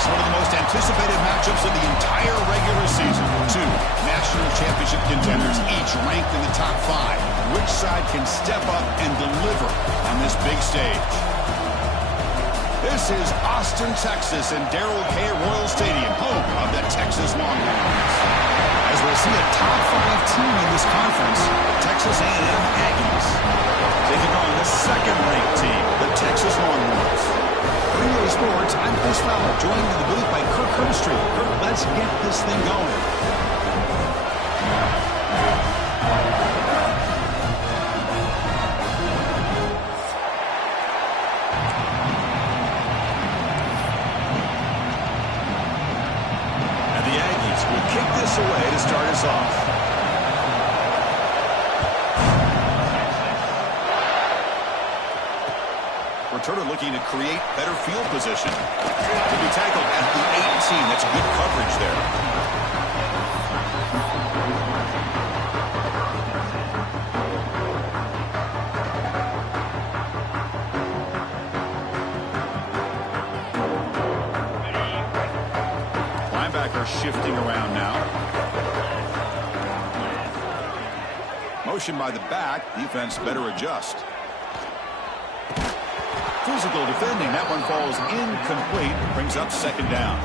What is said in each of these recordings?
Bucks, one of the most anticipated matchups of the entire regular season. Two national championship contenders, each ranked in the top 5. Which side can step up and deliver on this big stage? This is Austin, Texas, and Darrell K. Royal Stadium, home of the Texas Longhorns. As we'll see a top 5 team in this conference, Texas A&M Aggies, taking on the second-ranked team, the Texas Longhorns. For EA Sports, I'm Chris Fowler, joined in the booth by Kirk Herbstreit. Kirk, let's get this thing going. And the Aggies will kick this away to start us off. Returner looking to create better field position. To be tackled at the 18. That's good coverage there. Linebacker shifting around now. Motion by the back. Defense better adjust. Physical defending. That one falls incomplete. Brings up second down.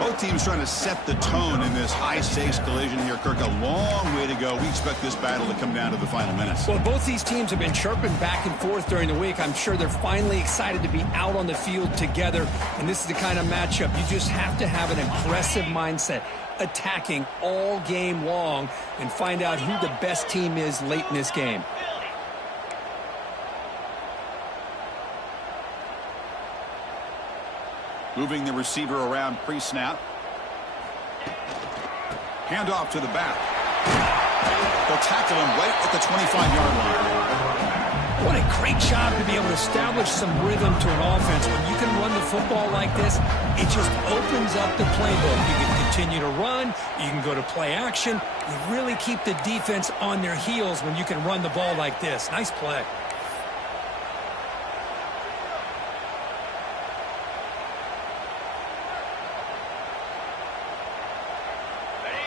Both teams trying to set the tone in this high-stakes collision here, Kirk. A long way to go. We expect this battle to come down to the final minutes. Well, both these teams have been chirping back and forth during the week. I'm sure they're finally excited to be out on the field together. And this is the kind of matchup you just have to have an aggressive mindset, attacking all game long, and find out who the best team is late in this game. Moving the receiver around pre-snap. Handoff to the back. They'll tackle him right at the 25-yard line. What a great job to be able to establish some rhythm to an offense. When you can run the football like this, it just opens up the playbook. You can continue to run. You can go to play action. You really keep the defense on their heels when you can run the ball like this. Nice play.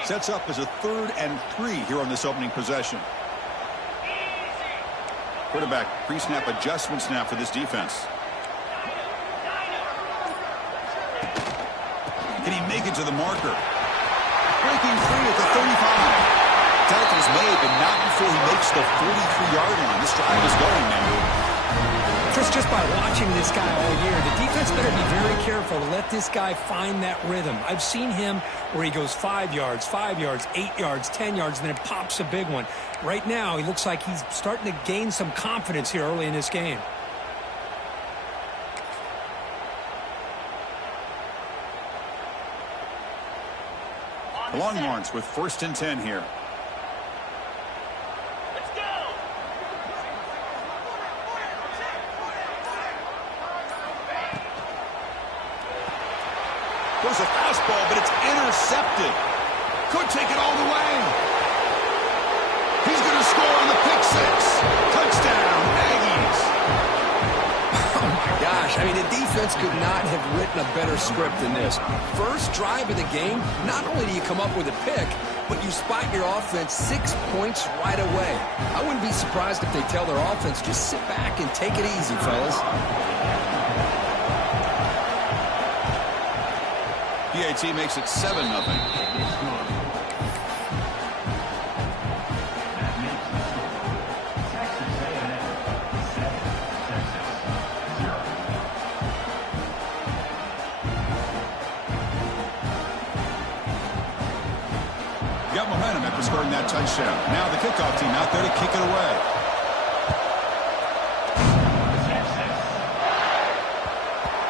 Sets up as a 3rd and 3 here on this opening possession. Quarterback pre-snap adjustment snap for this defense. Can he make it to the marker? Breaking free at the 35. Tackle's made, but not before he makes the 43-yard line. This drive is going now. Chris, just by watching this guy all year, the defense better be very careful to let this guy find that rhythm. I've seen him where he goes 5 yards, 8 yards, 10 yards, and then it pops a big one. Right now, he looks like he's starting to gain some confidence here early in this game. The Longhorns with 1st and 10 here. There's a fastball, but it's intercepted. Could take it all the way. He's going to score on the pick 6. Touchdown, Aggies. Oh, my gosh. I mean, the defense could not have written a better script than this. First drive of the game, not only do you come up with a pick, but you spot your offense 6 points right away. I wouldn't be surprised if they tell their offense, just sit back and take it easy, fellas. PAT makes it 7-0. Got momentum after scoring that touchdown. Now the kickoff team out there to kick it away.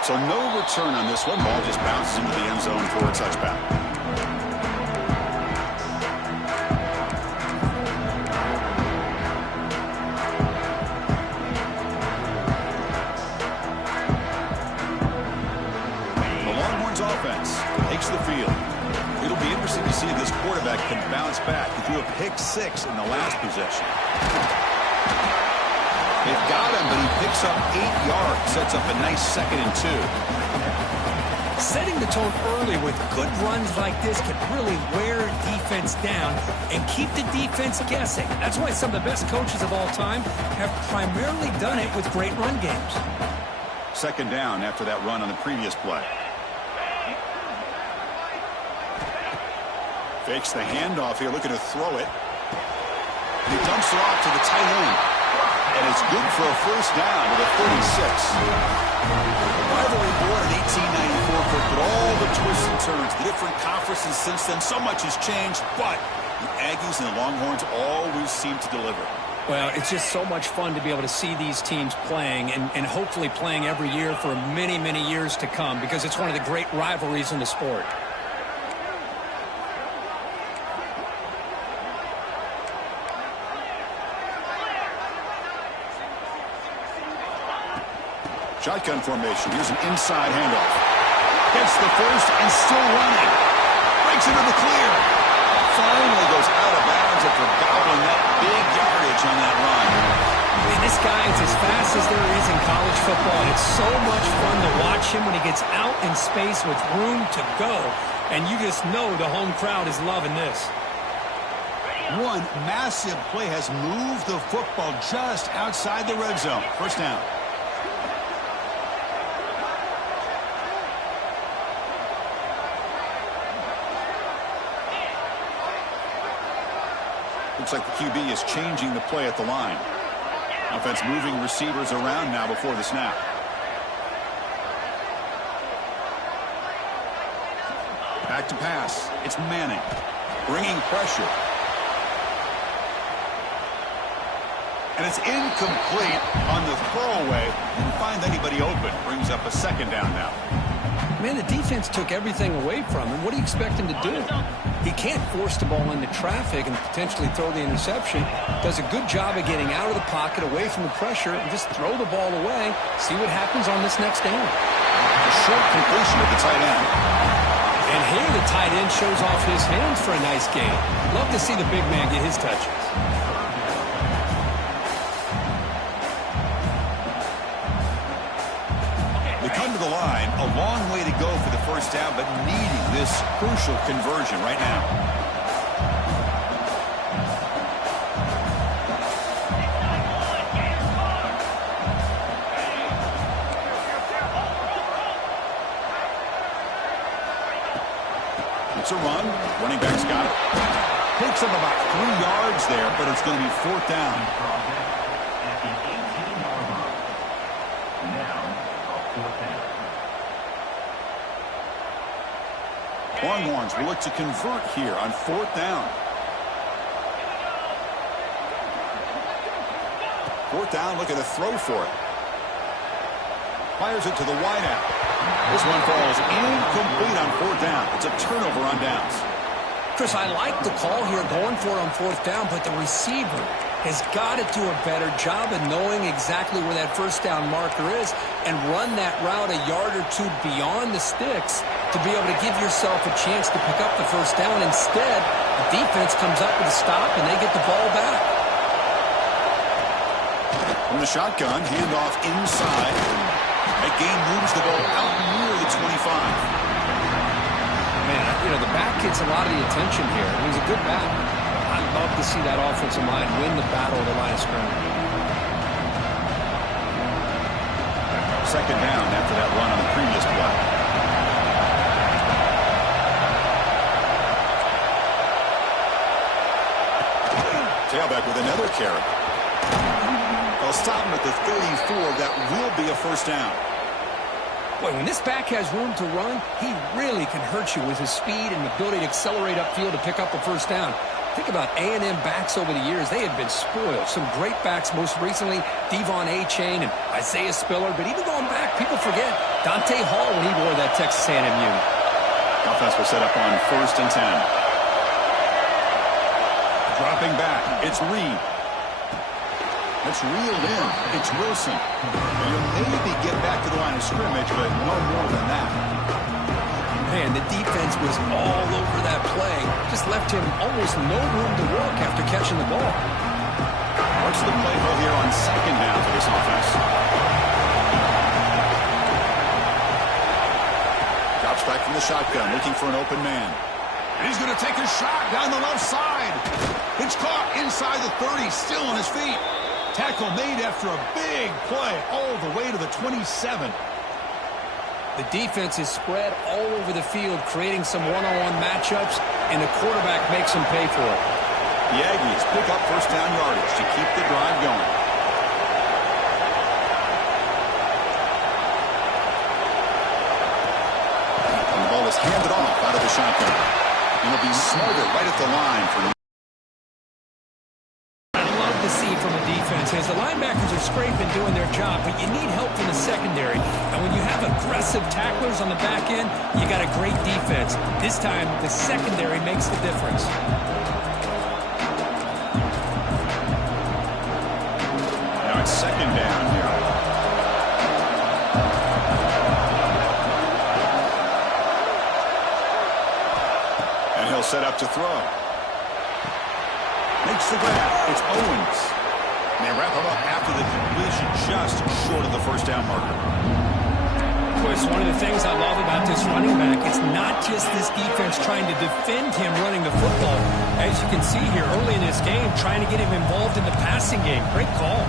So no return on this one. Ball just bounces into the end zone for a touchback. The Longhorns offense takes the field. It'll be interesting to see if this quarterback can bounce back. He threw a pick 6 in the last possession. They've got him, but he picks up 8 yards. Sets up a nice 2nd and 2. Setting the tone early with good runs like this can really wear defense down and keep the defense guessing. That's why some of the best coaches of all time have primarily done it with great run games. Second down after that run on the previous play. Fakes the handoff here, looking to throw it. He dumps it off to the tight end. And it's good for a first down to the 36. Rivalry born in 1894, but all the twists and turns, the different conferences since then, so much has changed, but the Aggies and the Longhorns always seem to deliver. Well, it's just so much fun to be able to see these teams playing and hopefully playing every year for many, many years to come because it's one of the great rivalries in the sport. Shotgun formation. Here's an inside handoff. Gets the first and still running. Breaks into the clear. Finally goes out of bounds after gobbling that big yardage on that run. I mean, this guy is as fast as there is in college football. And it's so much fun to watch him when he gets out in space with room to go. And you just know the home crowd is loving this. One massive play has moved the football just outside the red zone. First down. Looks like the QB is changing the play at the line. Offense moving receivers around now before the snap. Back to pass. It's Manning. Bringing pressure. And it's incomplete on the throwaway. Didn't find anybody open. Brings up a second down now. Man, the defense took everything away from him. What do you expect him to do? He can't force the ball into traffic and potentially throw the interception. Does a good job of getting out of the pocket, away from the pressure, and just throw the ball away. See what happens on this next down. A short completion of the tight end. And here the tight end shows off his hands for a nice game. Love to see the big man get his touches. They come to the line, a long way to go for the first down, but needing this crucial conversion right now. It's a run. Running back's got it. Takes up about 3 yards there, but it's going to be fourth down. Longhorns will look to convert here on fourth down. Fourth down, looking to throw for it. Fires it to the wideout. This one falls incomplete on fourth down. It's a turnover on downs. Chris, I like the call here going for it on fourth down, but the receiver has got to do a better job of knowing exactly where that first down marker is and run that route a yard or two beyond the sticks to be able to give yourself a chance to pick up the first down. Instead, the defense comes up with a stop and they get the ball back. From the shotgun, handoff inside. That game moves the ball out near the 25. Man, you know, the back gets a lot of the attention here. He's a good back. I'd love to see that offensive line win the battle of the line of scrimmage. Second down after that run on the previous play. Tailback with another carry. They'll stop him at the 34. That will be a first down. Boy, when this back has room to run, he really can hurt you with his speed and ability to accelerate upfield to pick up the first down. Think about A&M backs over the years. They had been spoiled. Some great backs, most recently Devon Achane and Isaiah Spiller. But even going back, people forget Dante Hall when he wore that Texas A&M unit. Offense will set up on 1st and 10. Dropping back, it's Reed. It's reeled in. It's Wilson. You'll maybe get back to the line of scrimmage, but no more than that. Man, the defense was all over that play. Just left him almost no room to work after catching the ball. What's the play call here on second down for this offense? Got shotgun, looking for an open man. And he's going to take a shot down the left side. It's caught inside the 30, still on his feet. Tackle made after a big play all the way to the 27. The defense is spread all over the field, creating some one-on-one matchups, and the quarterback makes them pay for it. The Aggies pick up first down yardage to keep the drive going. And the ball is handed off out of the shotgun. And he'll be smothered right at the line for to see from a defense as the linebackers are scraping, doing their job, but you need help from the secondary. And when you have aggressive tacklers on the back end, you got a great defense. This time, the secondary makes the difference. Now it's second down here. And he'll set up to throw. Makes the grab. It's Owens. And they wrap him up after the completion just short of the first down marker. Of course, one of the things I love about this running back, it's not just this defense trying to defend him running the football. As you can see here early in this game, trying to get him involved in the passing game. Great call.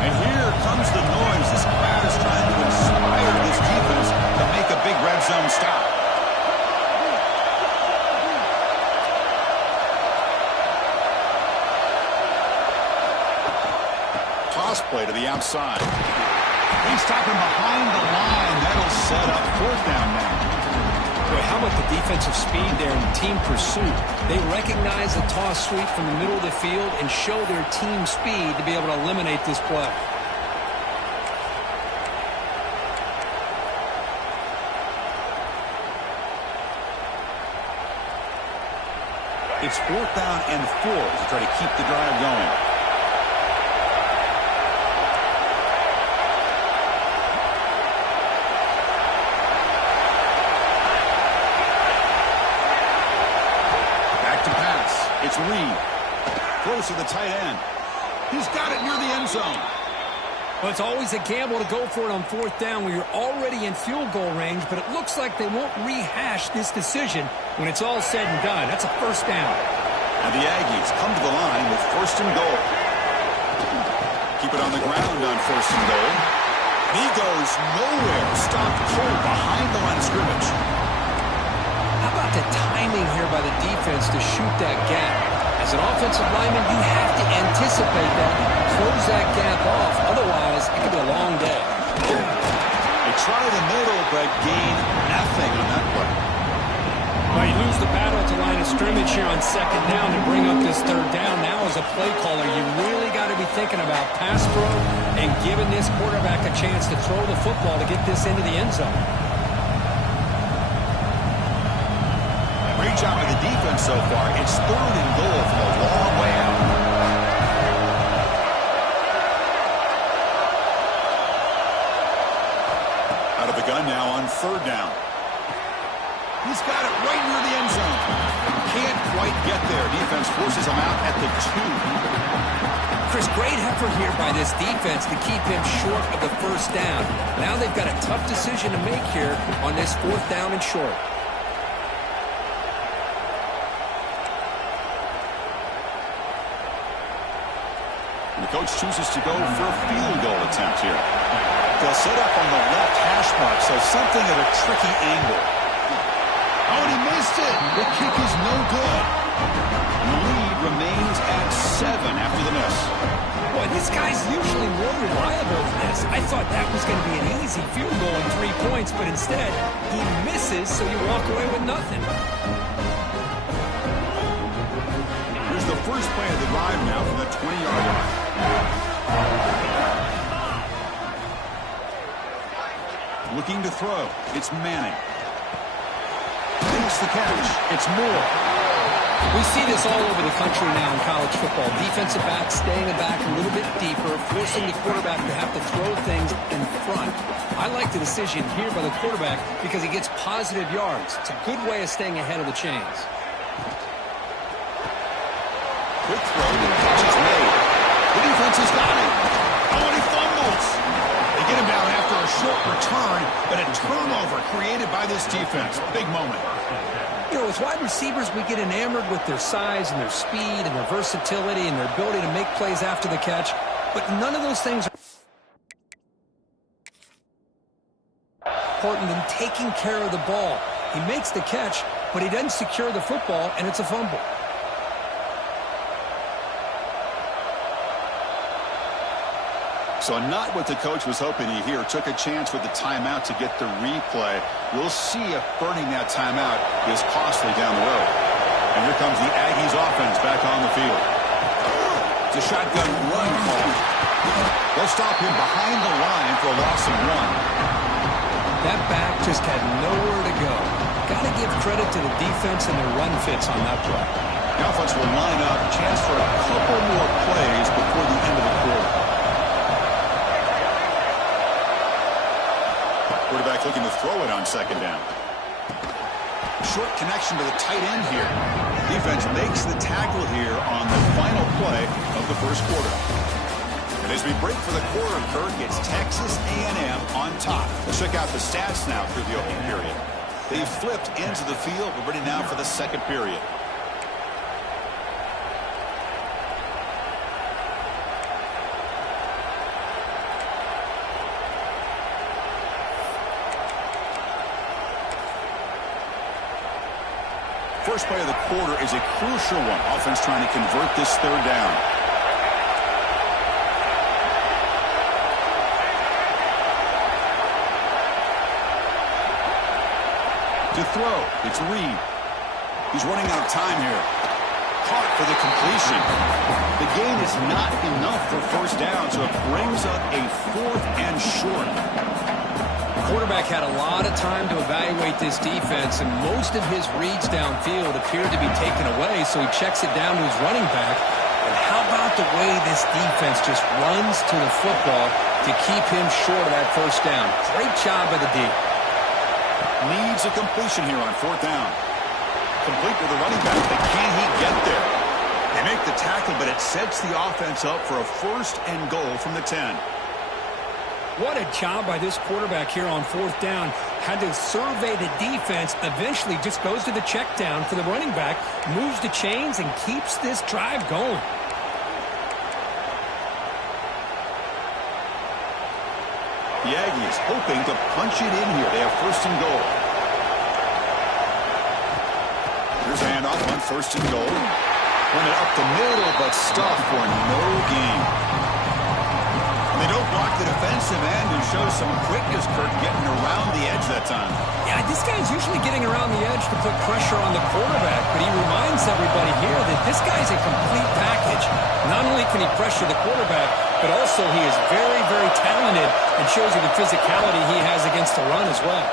And here comes the noise. This crowd is trying to inspire this defense to make a big red zone stop. Play to the outside. He's stopping behind the line. That'll set up fourth down now. Boy, how about the defensive speed there in team pursuit? They recognize the toss sweep from the middle of the field and show their team speed to be able to eliminate this play. It's fourth down and 4 to try to keep the drive going. It's Reed. Close to the tight end. He's got it near the end zone. Well, it's always a gamble to go for it on fourth down when you're already in field goal range, but it looks like they won't rehash this decision when it's all said and done. That's a first down. And the Aggies come to the line with first and goal. Keep it on the ground on first and goal. He goes nowhere. Stopped cold behind the line of scrimmage. How about the timing here by the defense to shoot that gap? As an offensive lineman, you have to anticipate that, close that gap off. Otherwise, it could be a long day. They try the middle, but gain nothing on that play. Well, you lose the battle at the line of scrimmage here on second down to bring up this third down. Now, as a play caller, you really got to be thinking about pass pro and giving this quarterback a chance to throw the football to get this into the end zone. Great job by the defense so far. It's third and goal from a long way out. Out of the gun now on third down. He's got it right near the end zone. Can't quite get there. Defense forces him out at the 2. Chris, great effort here by this defense to keep him short of the first down. Now they've got a tough decision to make here on this fourth down and short. The coach chooses to go for a field goal attempt here. They'll set up on the left hash mark, so something at a tricky angle. Oh, and he missed it. The kick is no good. And the lead remains at 7 after the miss. Boy, this guy's usually more reliable than this. I thought that was going to be an easy field goal and 3 points, but instead, he misses, so you walk away with nothing. Here's the first play of the drive now from the 20-yard line. Looking to throw. It's Manning. Makes the catch. It's Moore. We see this all over the country now in college football. Defensive backs staying back a little bit deeper, forcing the quarterback to have to throw things in front. I like the decision here by the quarterback because he gets positive yards. It's a good way of staying ahead of the chains. Quick throw, the catch is made. The defense has got it. Oh, and he fumbles. They get him down after a short return, but a turnover created by this defense. Big moment. You know, as wide receivers, we get enamored with their size and their speed and their versatility and their ability to make plays after the catch, but none of those things are important than taking care of the ball. He makes the catch, but he doesn't secure the football, and it's a fumble. So not what the coach was hoping to hear. Took a chance with the timeout to get the replay. We'll see if burning that timeout is costly down the road. And here comes the Aggies offense back on the field. It's a shotgun run call. They'll stop him behind the line for a loss of 1. That back just had nowhere to go. Got to give credit to the defense and their run fits on that play. The offense will line up. Chance for a couple more plays before the end of the quarter. Quarterback looking to throw it on second down. Short connection to the tight end here. Defense makes the tackle here on the final play of the first quarter. And as we break for the quarter, Kirk, it's Texas A&M on top. Let's check out the stats now through the opening period. They've flipped into the field. We're ready now for the second period. First play of the quarter is a crucial one. Offense trying to convert this third down. To throw, it's Reed. He's running out of time here. Caught for the completion. The gain is not enough for first down, so it brings up a 4th and short. Quarterback had a lot of time to evaluate this defense, and most of his reads downfield appeared to be taken away, so he checks it down to his running back. And how about the way this defense just runs to the football to keep him short of that first down? Great job by the D. Needs a completion here on 4th down. Complete with the running back, but can he get there? They make the tackle, but it sets the offense up for a 1st and goal from the 10. What a job by this quarterback here on 4th down. Had to survey the defense, eventually just goes to the check down for the running back, moves the chains, and keeps this drive going. The Aggies hoping to punch it in here. They have 1st and goal. Here's a handoff on 1st and goal. Run it up the middle, but stuffed for no gain. They don't block the defensive end and show some quickness, Kirk, getting around the edge that time. Yeah, this guy's usually getting around the edge to put pressure on the quarterback, but he reminds everybody here that this guy's a complete package. Not only can he pressure the quarterback, but also he is very, very talented and shows you the physicality he has against the run as well.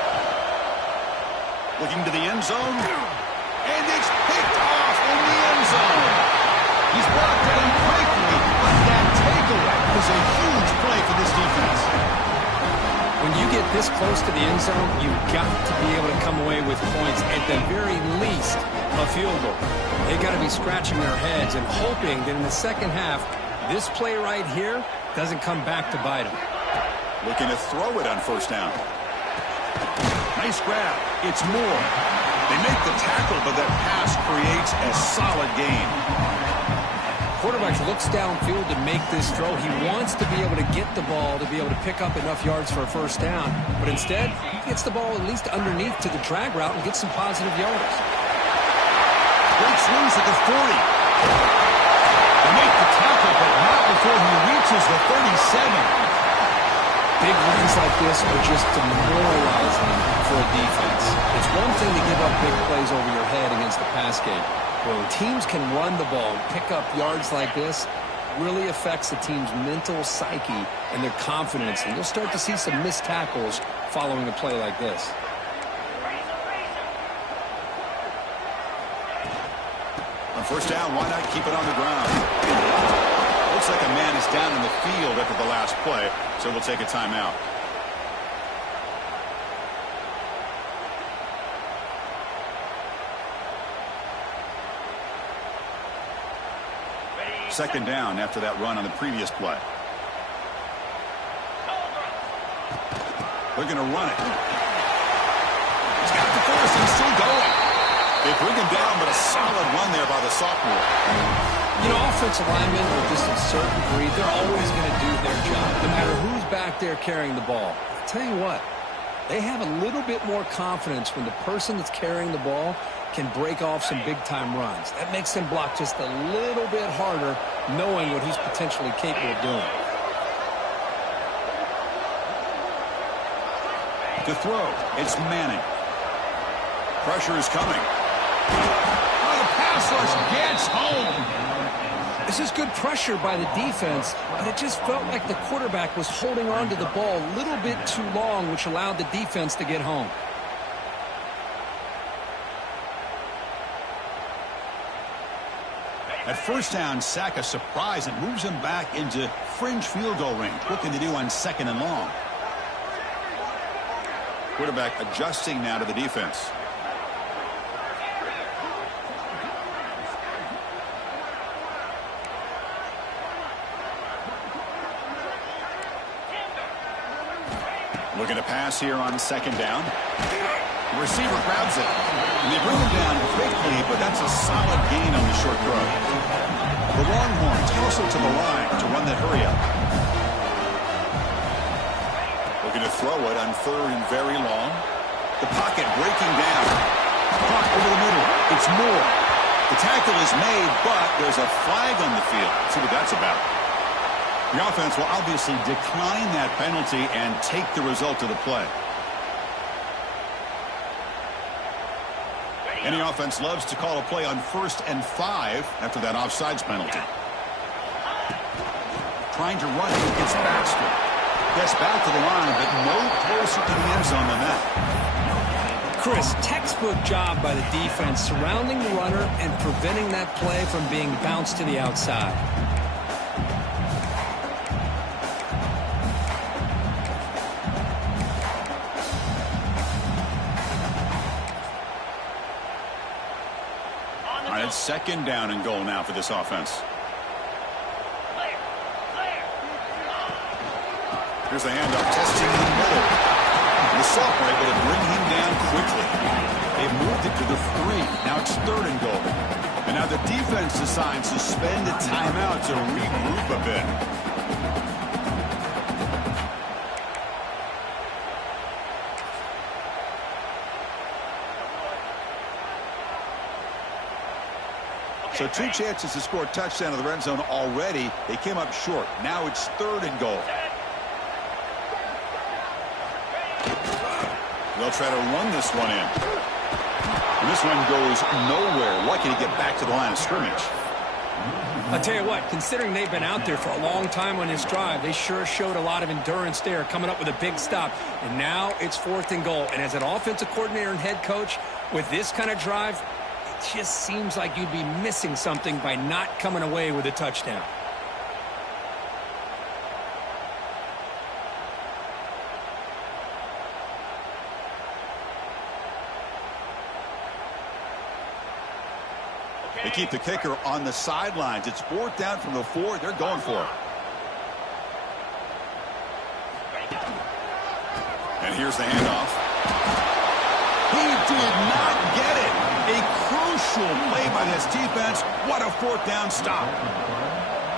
Looking to the end zone, and it's picked off in the end zone. He's brought down quickly, but that takeaway is a huge play for this defense. When you get this close to the end zone, you've got to be able to come away with points, at the very least, a field goal. They've got to be scratching their heads and hoping that in the second half, this play right here doesn't come back to bite them. Looking to throw it on 1st down. Nice grab. It's Moore. They make the tackle, but that pass creates a solid gain. Quarterback looks downfield to make this throw. He wants to be able to get the ball to be able to pick up enough yards for a 1st down. But instead, he gets the ball at least underneath to the drag route and gets some positive yards. Great swings at the 40. They make the tackle, but not before he reaches the 37. Big runs like this are just demoralizing for a defense. It's one thing to give up big plays over your head against the pass game. When teams can run the ball and pick up yards like this, really affects the team's mental psyche and their confidence. And you'll start to see some missed tackles following a play like this. On 1st down, why not keep it on the ground? Looks like a man is down in the field after the last play, so we'll take a timeout. Second down after that run on the previous play. They're going to run it. He's got the force. He's still going. They bring him down, but a solid run there by the sophomore. You know, offensive linemen are just a certain breed. They're always going to do their job, no matter who's back there carrying the ball. I'll tell you what, they have a little bit more confidence when the person that's carrying the ball can break off some big-time runs. That makes him block just a little bit harder, knowing what he's potentially capable of doing. To throw, it's Manning. Pressure is coming. Oh, the pass rush gets home. This is good pressure by the defense, but it just felt like the quarterback was holding on to the ball a little bit too long, which allowed the defense to get home. At first down, sack a surprise and moves him back into fringe field goal range. Looking to do on 2nd and long. Quarterback adjusting now to the defense. Looking to pass here on 2nd down. The receiver grabs it. And they bring him down quickly, but that's a solid gain on the short throw. The Longhorns toss it to the line to run that hurry up. Looking to throw it on 3rd and very long. The pocket breaking down. Caught over the middle. It's Moore. The tackle is made, but there's a flag on the field. Let's see what that's about. The offense will obviously decline that penalty and take the result of the play. Any offense loves to call a play on 1st and 5 after that offsides penalty. Trying to run it against Baxter. Gets back to the line, but no closer to the end zone than that. Chris, textbook job by the defense surrounding the runner and preventing that play from being bounced to the outside. All right, it's 2nd down and goal now for this offense. Here's the handoff, testing in the middle. The sophomore able to bring him down quickly. They've moved it to the 3. Now it's 3rd and goal. And now the defense decides to spend a timeout to regroup a bit. So 2 chances to score a touchdown in the red zone already. They came up short. Now it's 3rd and goal. They'll try to run this one in. And this one goes nowhere. Lucky to get back to the line of scrimmage. I'll tell you what, considering they've been out there for a long time on this drive, they sure showed a lot of endurance there, coming up with a big stop. And now it's 4th and goal. And as an offensive coordinator and head coach, with this kind of drive, it just seems like you'd be missing something by not coming away with a touchdown. They keep the kicker on the sidelines. It's 4th down from the 4. They're going for it. And here's the handoff. He did not get it. A crucial play by this defense. What a 4th down stop.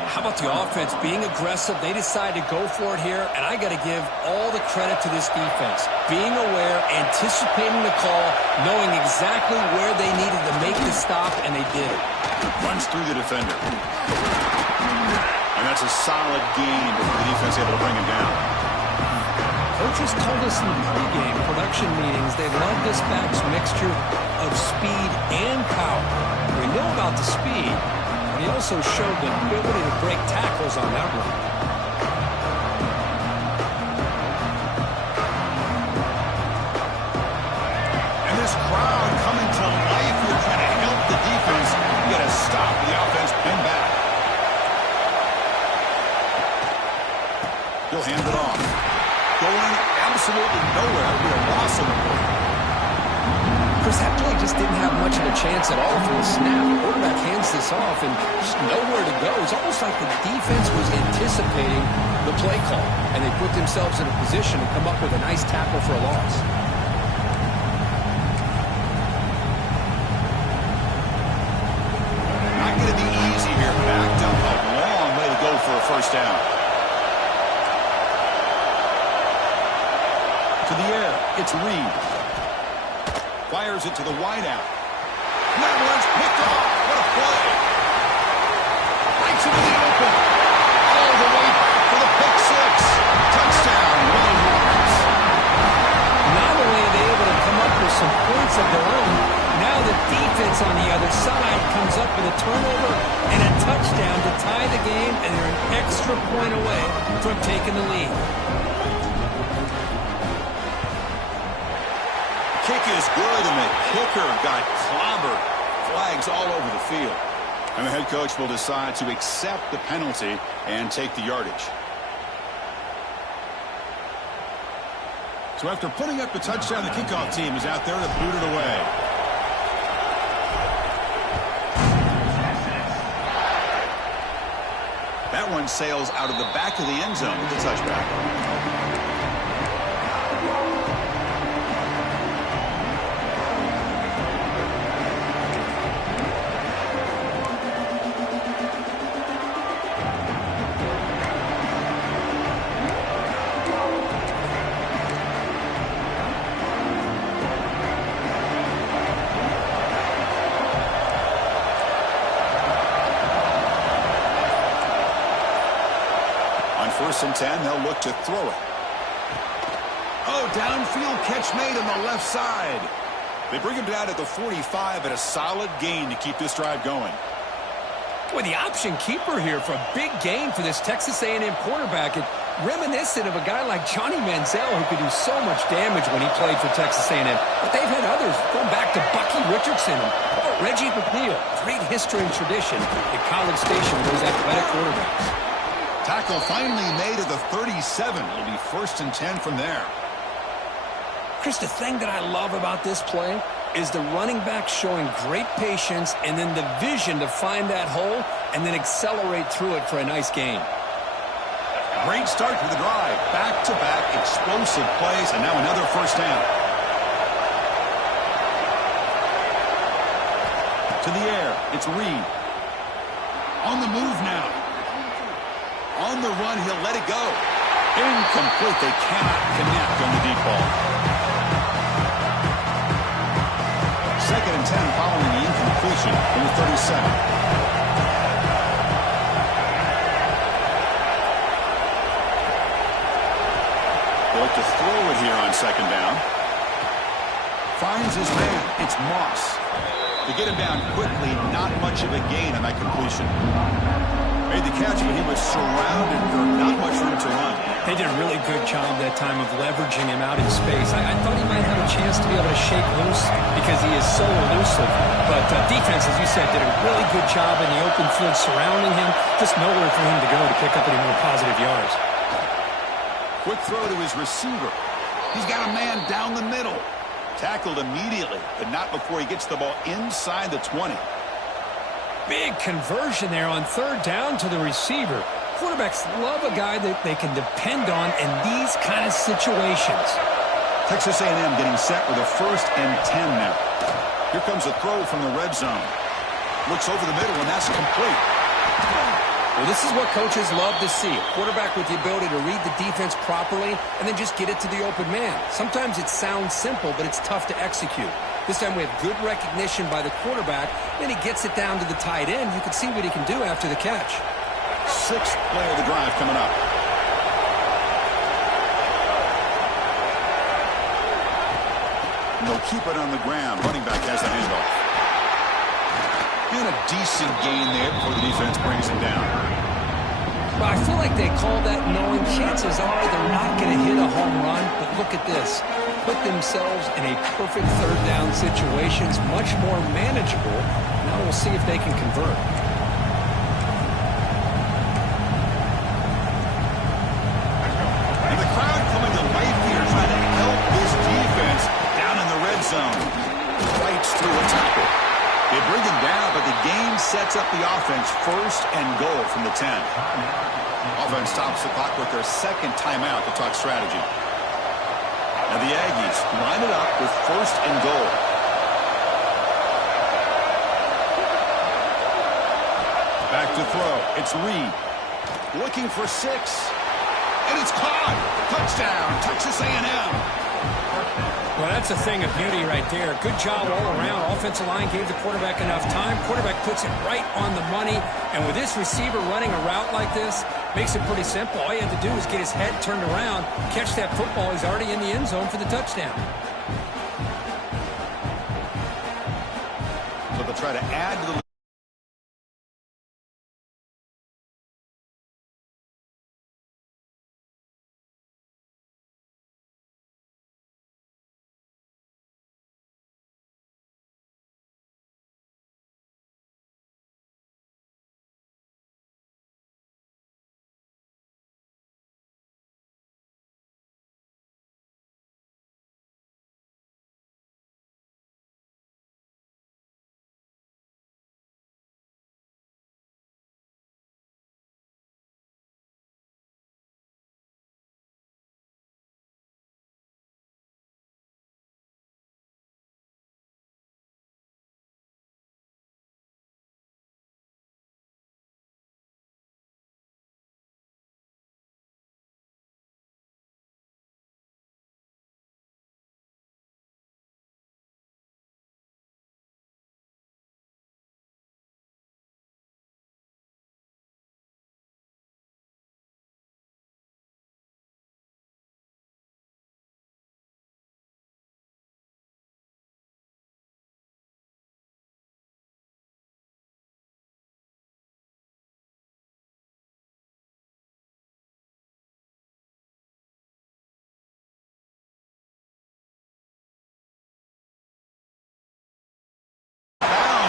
How about the offense being aggressive? They decided to go for it here, and I got to give all the credit to this defense. Being aware, anticipating the call, knowing exactly where they needed to make the stop, and they did it. Runs through the defender. And that's a solid gain before the defense able to bring him down. Coaches told us in the pregame production meetings they love this back's mixture of speed and power. We know about the speed, but he also showed the ability to break tackles on that run. And this crowd coming to life here trying to help the defense get a stop. The offense pinned back. He'll hand it off. Going absolutely nowhere. It'll be a loss of the ball. Chris, that play just didn't have much of a chance at all from the snap. The quarterback hands this off and just nowhere to go. It's almost like the defense was anticipating the play call, and they put themselves in a position to come up with a nice tackle for a loss. Not going to be easy here. Backed up a long way to go for a first down. To the air, it's Reed. Fires it to the wideout. That one's picked off. What a play. Lights it in the open. All the way back for the pick six. Touchdown, Willie Lawrence. Not only are they able to come up with some points of their own, now the defense on the other side comes up with a turnover and a touchdown to tie the game, and they're an extra point away from taking the lead. Kick is good, and the kicker got clobbered. Flags all over the field. And the head coach will decide to accept the penalty and take the yardage. So after putting up the touchdown, the kickoff team is out there to boot it away. That one sails out of the back of the end zone with the touchback. First and 10, they'll look to throw it. Oh, downfield catch made on the left side. They bring him down at the 45 at a solid gain to keep this drive going. Boy, the option keeper here for a big gain for this Texas A&M quarterback. It reminiscent of a guy like Johnny Manziel who could do so much damage when he played for Texas A&M. But they've had others going back to Bucky Richardson and Reggie McNeil. Great history and tradition at College Station with those athletic quarterbacks. Tackle finally made at the 37. It'll be first and 10 from there. Chris, the thing that I love about this play is the running back showing great patience and then the vision to find that hole and then accelerate through it for a nice gain. Great start to the drive. Back-to-back explosive plays, and now another first down. To the air, it's Reed. On the move now. On the run, he'll let it go. Incomplete. They cannot connect on the deep ball. Second and 10 following the incompletion from the 37. They look to throw it here on second down. Finds his man. It's Moss. They get him down quickly. Not much of a gain on that completion. Made the catch, but he was surrounded for not much room to run. They did a really good job that time of leveraging him out in space. I thought he might have a chance to be able to shake loose because he is so elusive. But defense, as you said, did a really good job in the open field surrounding him. Just nowhere for him to go to pick up any more positive yards. Quick throw to his receiver. He's got a man down the middle. Tackled immediately, but not before he gets the ball inside the 20. Big conversion there on third down to the receiver. Quarterbacks love a guy that they can depend on in these kind of situations. Texas A&M getting set with a first and 10 now. Here comes a throw from the red zone. Looks over the middle, and that's complete. Well, this is what coaches love to see. A quarterback with the ability to read the defense properly and then just get it to the open man. Sometimes it sounds simple, but it's tough to execute. This time we have good recognition by the quarterback. Then he gets it down to the tight end. You can see what he can do after the catch. Sixth play of the drive coming up. And they'll keep it on the ground. Running back has the handoff. And a decent gain there before the defense brings him down. Well, I feel like they call that knowing chances are they're not going to hit a home run. But look at this. Put themselves in a perfect third down situation. It's much more manageable. Now we'll see if they can convert. And the crowd coming to life here trying to help this defense down in the red zone. first and goal from the 10. Offense stops the clock with their second timeout to talk strategy. Now the Aggies line it up with first and goal. Back to throw. It's Reed. Looking for 6. And it's caught. Touchdown, Texas A&M. Well, that's a thing of beauty right there. Good job all around. Offensive line gave the quarterback enough time. Quarterback puts it right on the money. And with this receiver running a route like this, makes it pretty simple. All you have to do is get his head turned around, catch that football. He's already in the end zone for the touchdown. So they'll try to add to the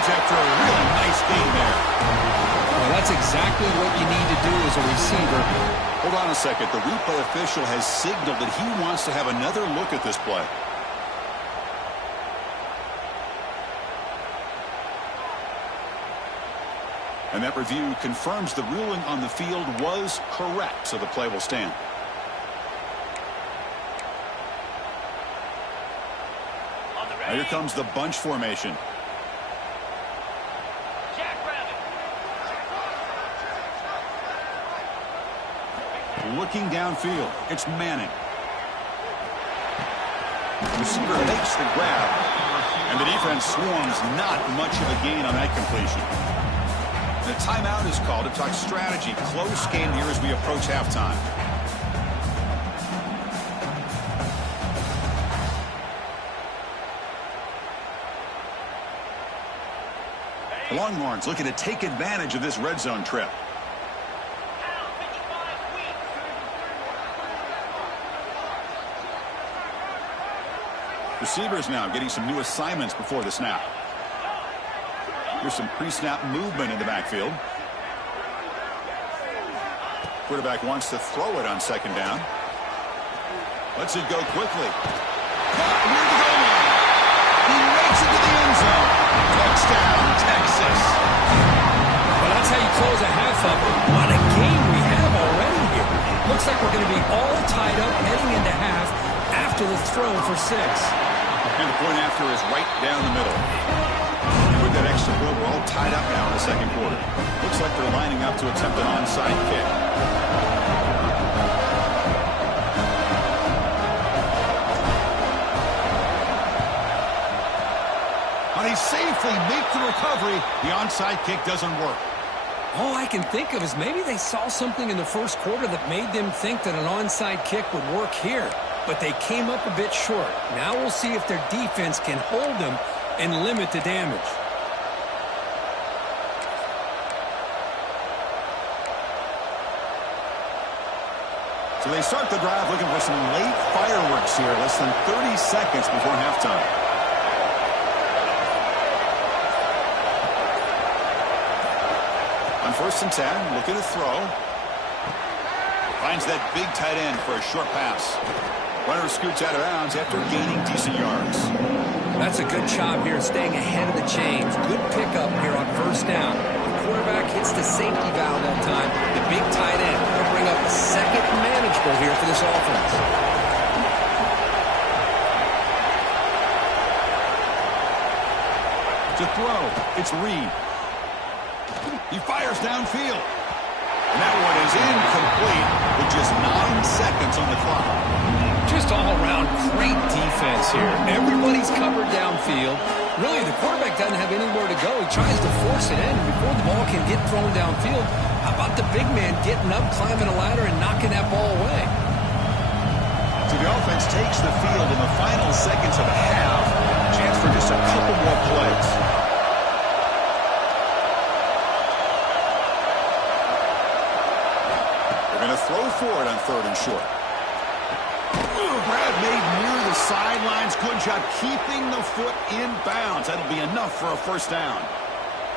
after a really nice game there. Well, that's exactly what you need to do as a receiver. Hold on a second. The replay official has signaled that he wants to have another look at this play. And that review confirms the ruling on the field was correct, so the play will stand. Now here comes the bunch formation. Looking downfield, it's Manning. The receiver makes the grab, and the defense swarms. Not much of a gain on that completion. The timeout is called to talk strategy. Close game here as we approach halftime. The Longhorns looking to take advantage of this red zone trip. Receivers now getting some new assignments before the snap. Here's some pre-snap movement in the backfield. Quarterback wants to throw it on second down. Lets it go quickly. Caught near the goal line. He makes it to the end zone. Touchdown, Texas. Well, that's how you close a half up. What a game we have already here. Looks like we're going to be all tied up heading into half after the throw for 6. And the point after is right down the middle. With that extra point, we're all tied up now in the second quarter. Looks like they're lining up to attempt an onside kick. But he safely makes the recovery. The onside kick doesn't work. All I can think of is maybe they saw something in the first quarter that made them think that an onside kick would work here. But they came up a bit short. Now we'll see if their defense can hold them and limit the damage. So they start the drive looking for some late fireworks here. Less than 30 seconds before halftime. On 1st and 10, looking to throw. Finds that big tight end for a short pass. Runner scoots out of bounds after gaining decent yards. That's a good job here, staying ahead of the chains. Good pickup here on 1st down. The quarterback hits the safety valve that time. The big tight end will bring up a second manageable here for this offense. To throw, it's Reed. He fires downfield. And that one is incomplete with just 9 seconds on the clock. Just all around great defense here. Everybody's covered downfield. Really, the quarterback doesn't have anywhere to go. He tries to force it in. Before the ball can get thrown downfield, how about the big man getting up, climbing a ladder, and knocking that ball away? So the offense takes the field in the final seconds of the half. Chance for just a couple more plays. They're going to throw for it on 3rd and short. Brad made near the sidelines. Good job keeping the foot in bounds. That'll be enough for a first down.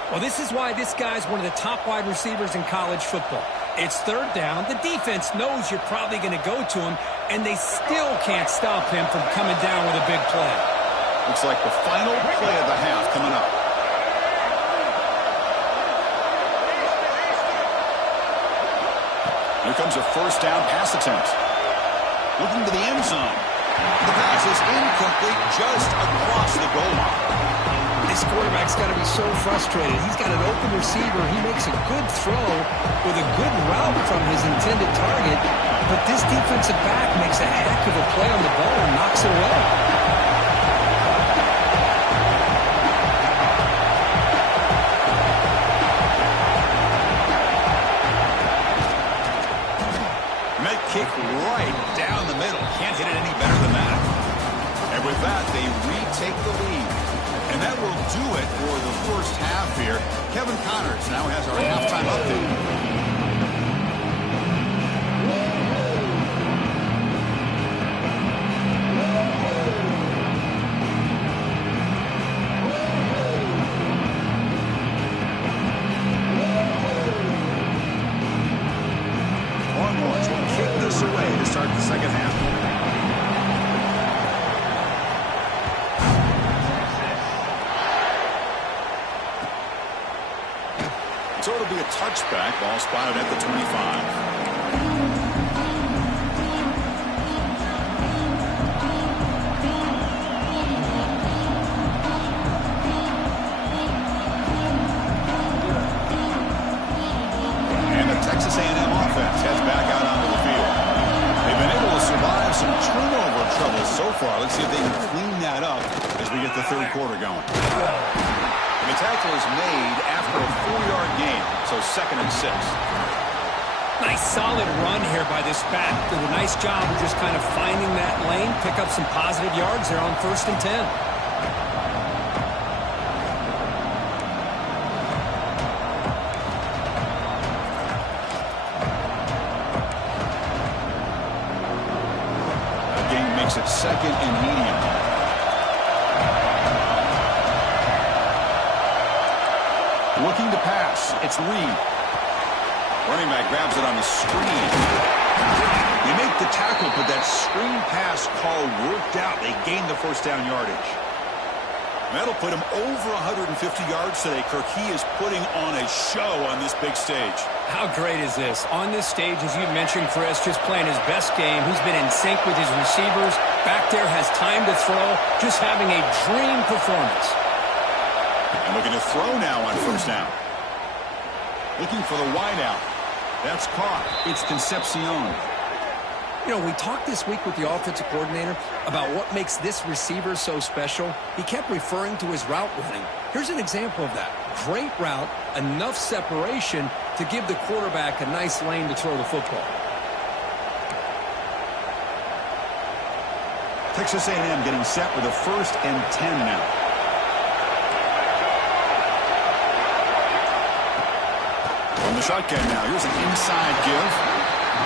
Well, this is why this guy's one of the top wide receivers in college football. It's 3rd down. The defense knows you're probably going to go to him, and they still can't stop him from coming down with a big play. Looks like the final play of the half coming up. Here comes a first down pass attempt. Looking to the end zone. The pass is incomplete just across the goal line. This quarterback's got to be so frustrated. He's got an open receiver. He makes a good throw with a good route from his intended target, but this defensive back makes a heck of a play on the ball and knocks it away. Kick right down the middle. Can't hit it any better than that. And with that, they retake the lead. And that will do it for the first half here. Kevin Connors now has our halftime update. Away to start the second half. So it'll be a touchback. Ball spotted at the 25. And the Texas A&M offense heads back out onto the field. They've been able to survive some turnover trouble so far. Let's see if they can clean that up as we get the 3rd quarter going. The tackle is made after a 4-yard gain, so 2nd and 6. Nice solid run here by this back. Did a nice job of just kind of finding that lane, pick up some positive yards there on 1st and 10. Makes it 2nd and medium. Looking to pass. It's Reed. Running back grabs it on the screen. They make the tackle, but that screen pass call worked out. They gained the first down yardage. That'll put him over 150 yards today. Kirk, he is putting on a show on this big stage. How great is this? On this stage, as you mentioned, Chris, just playing his best game. He's been in sync with his receivers. Back there, has time to throw. Just having a dream performance. And looking to throw now on first down. Looking for the wideout. That's caught. It's Concepcion. You know, we talked this week with the offensive coordinator about what makes this receiver so special. He kept referring to his route running. Here's an example of that. Great route, enough separation to give the quarterback a nice lane to throw the football. Texas A&M getting set with a 1st and 10 now. From the shotgun now, here's an inside give.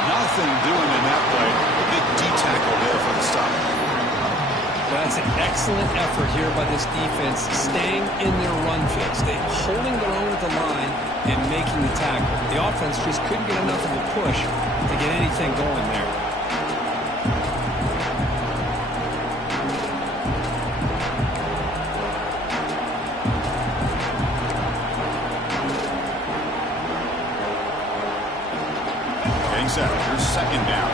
Nothing doing in that play. A big D-tackle there for the stop. Well, that's an excellent effort here by this defense, staying in their run fits. They're holding their own at the line and making the tackle. The offense just couldn't get enough of a push to get anything going there. Getting set. Here's second down.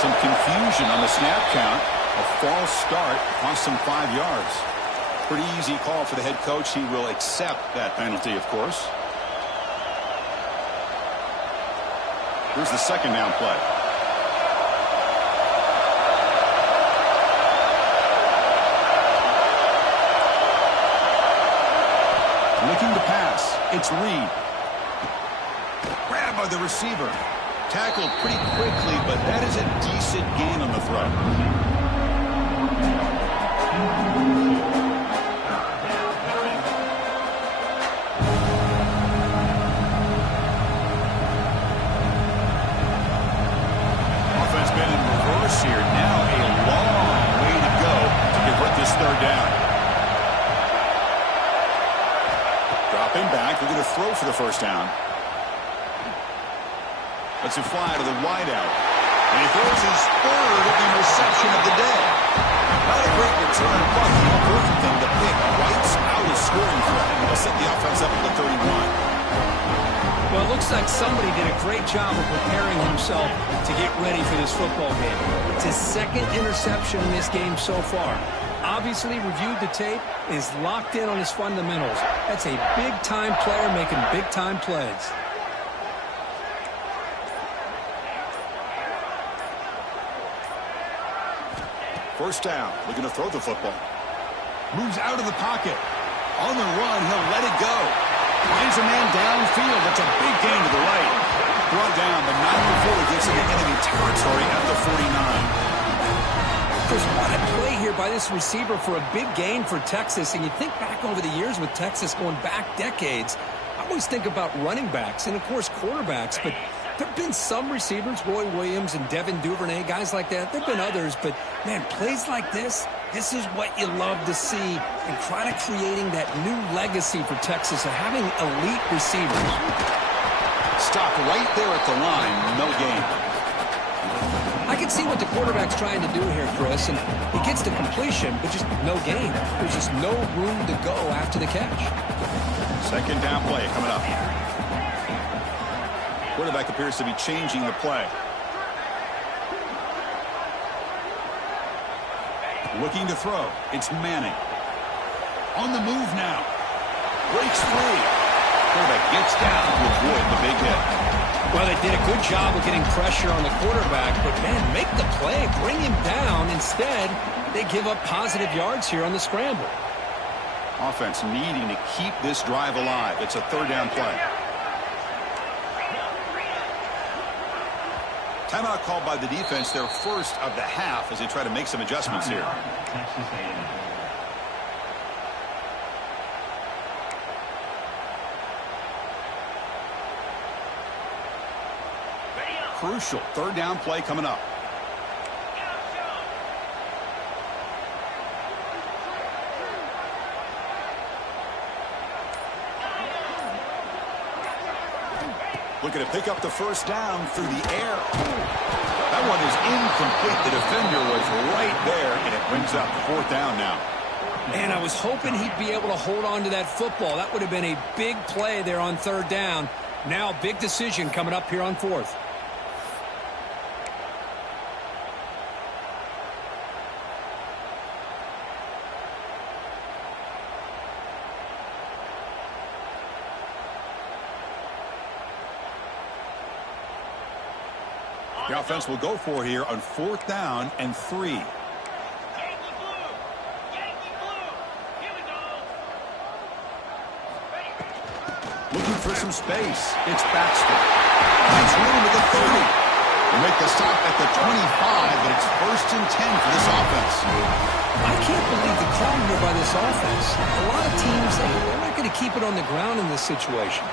Some confusion on the snap count. A false start cost him 5 yards. Pretty easy call for the head coach. He will accept that penalty, of course. Here's the second down play. Looking to pass. It's Reed. Grabbed by the receiver. Tackled pretty quickly, but that is a decent gain on the throw. Offense been in reverse here. Now a long way to go to convert this third down. Dropping back. They're going to throw for the first down. Let's him fly to the wideout. And he throws his third interception of the day. Not a great return, but the important thing, the pick wipes out his scoring threat. He'll set the offense up at the 31. Well, it looks like somebody did a great job of preparing himself to get ready for this football game. It's his second interception in this game so far. Obviously reviewed the tape, is locked in on his fundamentals. That's a big-time player making big-time plays. First down, looking to throw the football. Moves out of the pocket. On the run, he'll let it go. Finds a man downfield. That's a big gain to the right. Brought down, but not before it gets into enemy territory at the 49. There's what a play here by this receiver for a big gain for Texas. And you think back over the years with Texas going back decades, I always think about running backs and, of course, quarterbacks, but there have been some receivers, Roy Williams and Devin Duvernay, guys like that. There have been others, but, man, plays like this is what you love to see and kind of creating that new legacy for Texas of having elite receivers. Stop right there at the line, no gain. I can see what the quarterback's trying to do here, Chris, and he gets the completion, but just no gain. There's just no room to go after the catch. Second down play coming up. Quarterback appears to be changing the play. Looking to throw. It's Manning. On the move now. Breaks free. Quarterback gets down to avoid the big hit. Well, they did a good job of getting pressure on the quarterback, but, man, make the play. Bring him down. Instead, they give up positive yards here on the scramble. Offense needing to keep this drive alive. It's a third down play. Timeout called by the defense, their first of the half, as they try to make some adjustments here. Crucial third down play coming up. Looking to pick up the first down through the air. That one is incomplete. The defender was right there, and it brings up fourth down now. Man, I was hoping he'd be able to hold on to that football. That would have been a big play there on third down. Now, big decision coming up here on fourth. The offense will go for here on fourth down and 3. Looking for some space. It's Baxter. Finds room at the 30. They make the stop at the 25, but it's first and 10 for this offense. I can't believe the call here by this offense. A lot of teams, they're not going to keep it on the ground in this situation.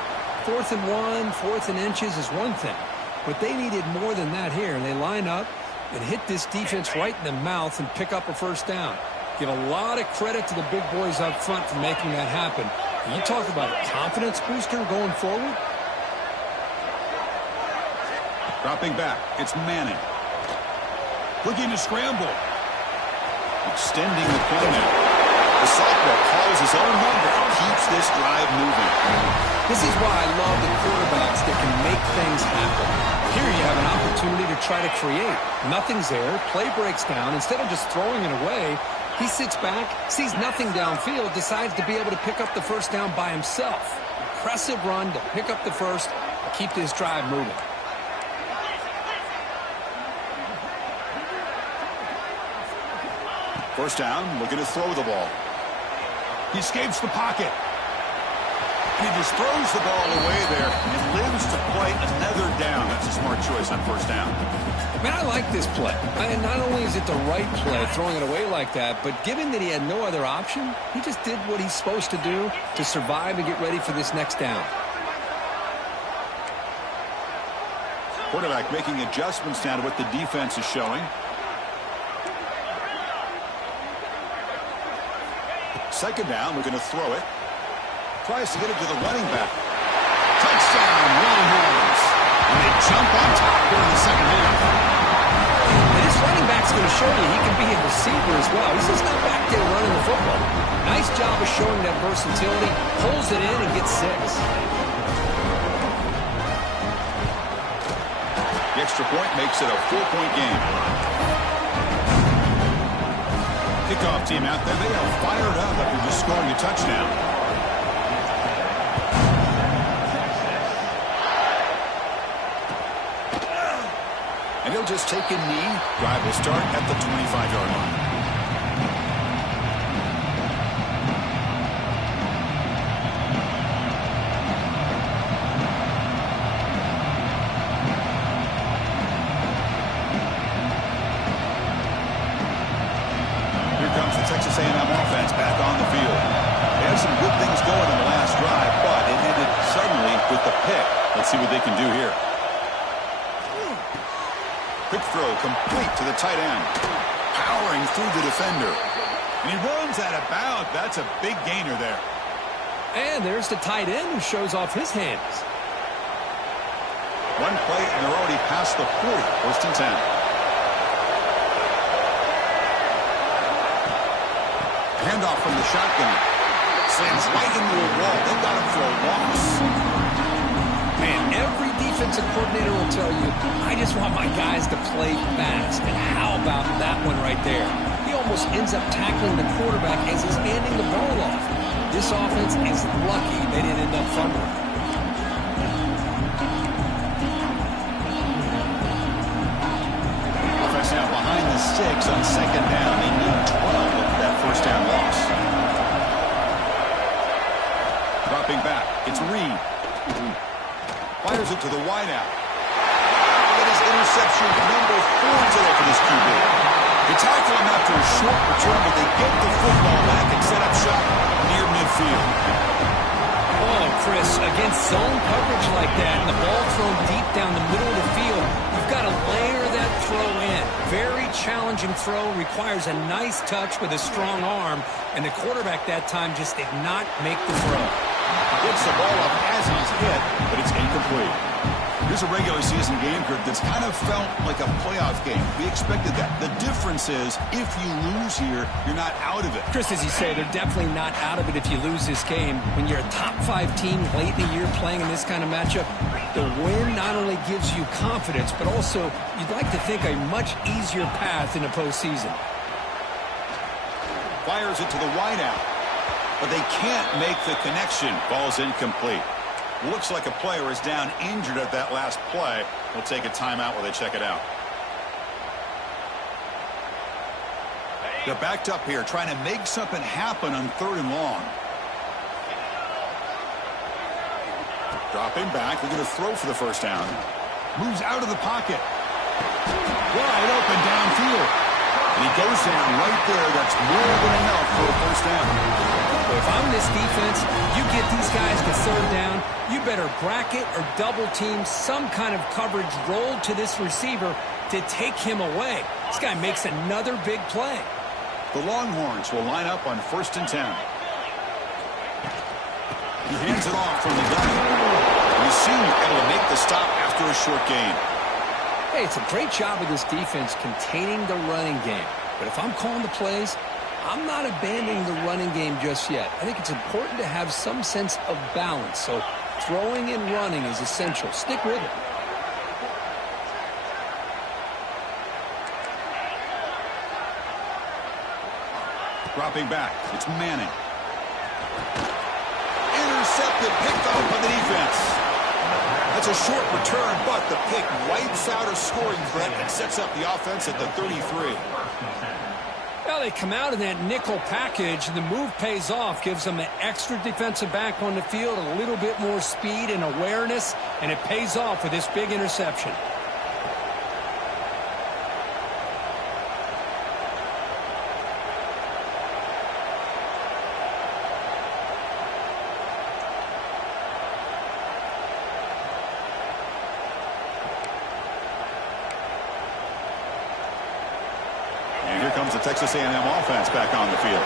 4th and 1, 4th and inches is one thing. But they needed more than that here, and they line up and hit this defense right in the mouth and pick up a first down. Give a lot of credit to the big boys up front for making that happen. And you talk about a confidence booster going forward. Dropping back, it's Manning. Looking to scramble. Extending the play now. The sophomore calls his own number and keeps this drive moving. This is why I love the quarterbacks that can make things happen. Here you have an opportunity to try to create. Nothing's there. Play breaks down. Instead of just throwing it away, he sits back, sees nothing downfield, decides to be able to pick up the first down by himself. Impressive run to pick up the first, to keep this drive moving. First down, looking to throw the ball. He escapes the pocket. He just throws the ball away there and lives to play another down. That's a smart choice on first down. Man, I like this play. And not only is it the right play, throwing it away like that, but given that he had no other option, he just did what he's supposed to do to survive and get ready for this next down. Quarterback making adjustments now to what the defense is showing. Second down, we're going to throw it. Tries to get it to the running back. Touchdown, Longhorns. And they jump on top here in the second half. And this running back's going to show you he can be a receiver as well. He's just not back there running the football. Nice job of showing that versatility. Pulls it in and gets 6. The extra point makes it a 4-point game. Kickoff team out there, they are fired up after just scoring a touchdown. And he'll just take a knee. Drive will start at the 25-yard line. Texas A&M offense back on the field. They had some good things going in the last drive, but it ended suddenly with the pick. Let's see what they can do here. Quick throw complete to the tight end. Powering through the defender. And he runs out of bounds. That's a big gainer there. And there's the tight end who shows off his hands. One play and they're already past the 40. First and 10. Handoff from the shotgun. Slams right into a wall. They got him for a loss. Man, every defensive coordinator will tell you, I just want my guys to play fast. And how about that one right there? He almost ends up tackling the quarterback as he's handing the ball off. This offense is lucky they didn't end up fumbling. Offense now behind the 6 on second down. They need 12 of that first down loss. Dropping back. It's Reed. Fires it to the wideout. That is interception number 4 today for this QB. They tackle him after a short return, but they get the football back and set up shop near midfield. Oh, Chris, against zone coverage like that and the ball thrown deep down the middle of the field, you've got to layer that throw in. Very challenging throw, requires a nice touch with a strong arm, and the quarterback that time just did not make the throw. Gets the ball up as he's hit, but it's incomplete. Here's a regular season game here that's kind of felt like a playoff game. We expected that. The difference is, if you lose here, you're not out of it. Chris, as you say, they're definitely not out of it if you lose this game. When you're a top-5 team late in the year playing in this kind of matchup, the win not only gives you confidence, but also, you'd like to think, a much easier path in the postseason. Fires it to the wideout, but they can't make the connection. Ball's incomplete. Looks like a player is down injured at that last play. We'll take a timeout while they check it out. They're backed up here trying to make something happen on 3rd and long. Dropping back. They're going to throw for the first down. Moves out of the pocket. Wide open downfield. And he goes down right there. That's more than enough for a first down. If I'm this defense, you get these guys to 3rd down, you better bracket or double team some kind of coverage roll to this receiver to take him away. This guy makes another big play. The Longhorns will line up on 1st and 10. He hands it off from the gun. He's soon able to make the stop after a short gain. Hey, it's a great job of this defense containing the running game. But if I'm calling the plays, I'm not abandoning the running game just yet. I think it's important to have some sense of balance. So throwing and running is essential. Stick with it. Dropping back, it's Manning. Intercepted, picked off by the defense. That's a short return, but the pick wipes out a scoring threat and sets up the offense at the 33. Well, they come out in that nickel package, and the move pays off, gives them an extra defensive back on the field, a little bit more speed and awareness, and it pays off with this big interception. The Texas A&M offense back on the field.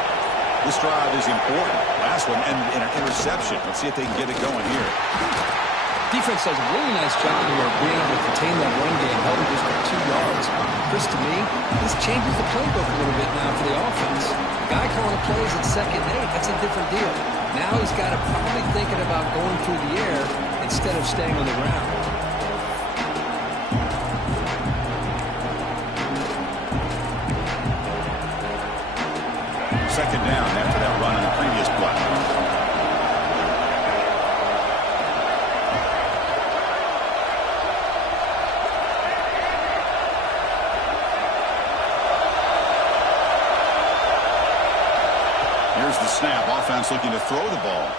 This drive is important. Last one ended in an interception. Let's see if they can get it going here. Defense does a really nice job here of being able to contain that run game, held just for 2 yards. Chris, to me, this changes the playbook a little bit now for the offense. The guy calling the plays at 2nd and 8, that's a different deal. Now he's got to probably thinking about going through the air instead of staying on the ground. Second down after that run on the previous play. Here's the snap. Offense looking to throw the ball.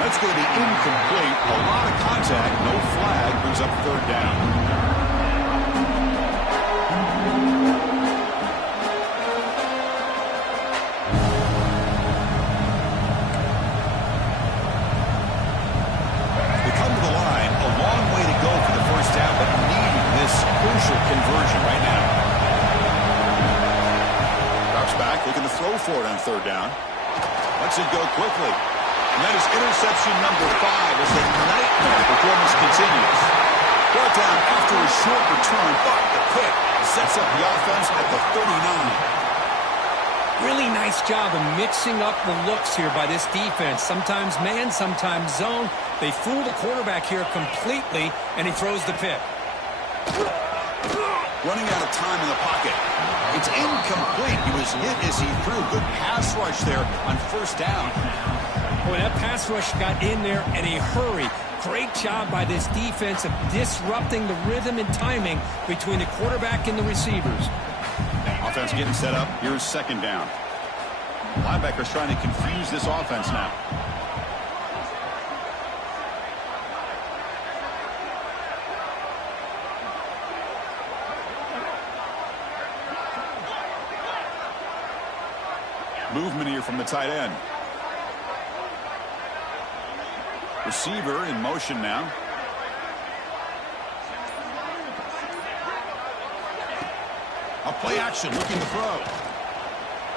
That's going to be incomplete. A lot of contact. No flag. Brings up 3rd down. Crucial conversion right now. Drops back, looking to throw for it on 3rd down. Lets it go quickly. And that is interception number 5 as the nightmare performance continues. Brought down after a short return, but the pick sets up the offense at the 39. Really nice job of mixing up the looks here by this defense. Sometimes man, sometimes zone. They fool the quarterback here completely, and he throws the pick. Running out of time in the pocket. It's incomplete. He was hit as he threw. Good pass rush there on 1st down. Boy, that pass rush got in there in a hurry. Great job by this defense of disrupting the rhythm and timing between the quarterback and the receivers. Offense getting set up. Here's 2nd down. Linebackers trying to confuse this offense now. Movement here from the tight end. Receiver in motion now. A play action looking to throw.